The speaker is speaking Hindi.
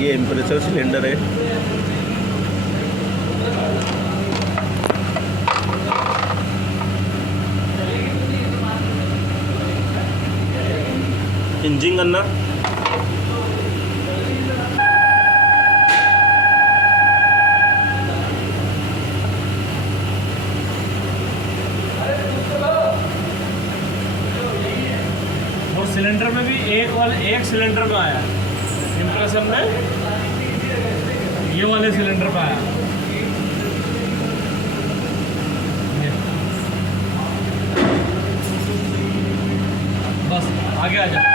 ये इम्प्रेसर सिलेंडर है। इंजिन करना, और सिलेंडर में भी एक सिलेंडर में आया, इम्प्रेशन में ये वाले सिलेंडर पे आया। बस आगे आ जाओ।